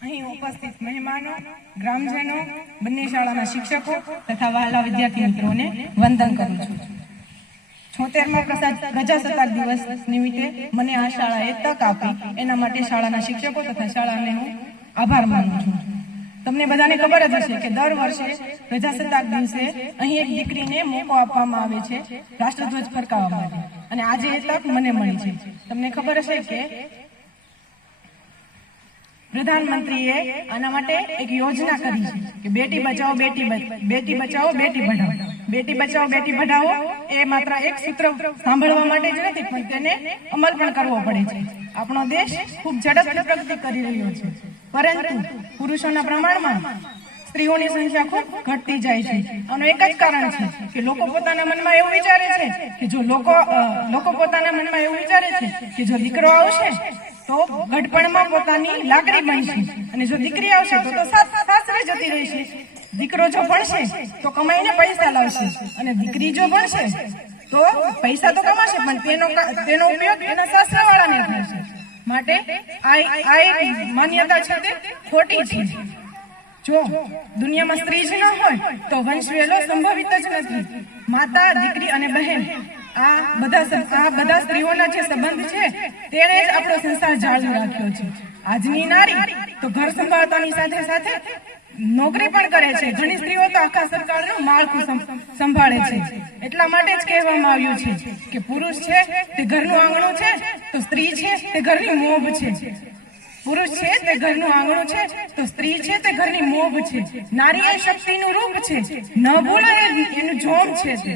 અહીં ઉપસ્થિત મહેમાનો, ગ્રામજનો, બંને શાળાના શિક્ષકો તથા વહાલા વિદ્યાર્થી મિત્રોને વંદન કરું છું। 76મા પ્રજાસત્તાક દિવસ નિમિત્તે મને આ શાળાએ તક આપી એના માટે શાળાના શિક્ષકો તથા શાળાને હું આભાર માનું છું। તમને બધાને ખબર જ હશે કે દર વર્ષે પ્રજાસત્તાક દિવસે અહીં એક દીકરીને મોકો આપવામાં આવે છે રાષ્ટ્રધ્વજ ફરકાવવા માટે, અને આજે એ તક મને મળી છે। તમને ખબર હશે કે પ્રધાનમંત્રીએ આના માટે એક યોજના કરી છે કે બેટી બચાવો બેટી બચાવો બેટી પઢાઓ। બેટી બચાવો બેટી પઢાઓ એ માત્ર એક સૂત્ર સાંભળવા માટે જ નથી, પણ તેને અમલ પણ કરવો પડે છે। આપણો દેશ ખૂબ ઝડપથી પ્રગતિ કરી રહ્યો છે, પરંતુ પુરુષોના પ્રમાણમાં સ્ત્રીઓની સંખ્યા ખૂબ ઘટતી જાય છે। આનું એક જ કારણ છે કે લોકો પોતાના મનમાં એવું વિચારે છે કે જો લોકો પોતાના મનમાં એવું વિચારે છે કે જો દીકરો આવશે તો ગઢપણમાં પોતાની લાકડી બનશે, અને જો દીકરી આવશે તો સાસરે જતી રહેશે। દીકરો જો ભણશે તો કમાઈને પૈસા લાવશે, અને દીકરી જો ભણશે તો પૈસા તો કમાશે પણ તેનો ઉપયોગ એના સાસરાવાળાને થશે। માટે આ એક માન્યતા છે તે ખોટી છે। જો દુનિયામાં સ્ત્રી જ ન હોય તો વંશવેલો સંભવિત જ નથી। માતા, દીકરી અને બહેન આ બધા સ્ત્રીઓના જે સંબંધ છે તેણે જ આપણો સંસાર જાળવી રાખ્યો છે। આજની નારી તો ઘર સંભાળતાની સાથે સાથે નોકરી પણ કરે છે। ઘણી સ્ત્રીઓ તો આખા સરકારનું માળખું સંભાળે છે। એટલા માટે જ કહેવામાં આવ્યું છે કે પુરુષ છે તે ઘરનું આંગણું છે, તો સ્ત્રી છે તે ઘરની મોભ છે। પુરુષ છે તે ઘરનું આંગણું છે, તો સ્ત્રી છે તે ઘરની મોભ છે। નારી એ શક્તિનું રૂપ છે, ન ભૂલો એનું જોમ છે તે।